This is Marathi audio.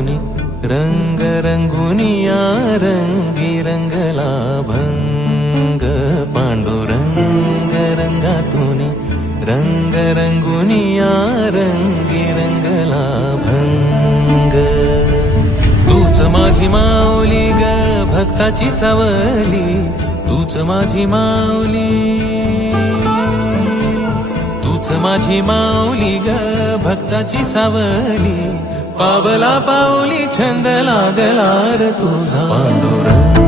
तुनी रंग रंगुनिया रंगी रंगला भंग पांडुरंग रंगातुनी रंग रंगुनिया रंगी रंगला भंग तूच माझी माऊली ग भक्ताची सावली तूच माझी माऊली तूच माझी माऊली ग भक्ताची सावली पावला पाऊली छंद लागला रे तुझा पांडुरंग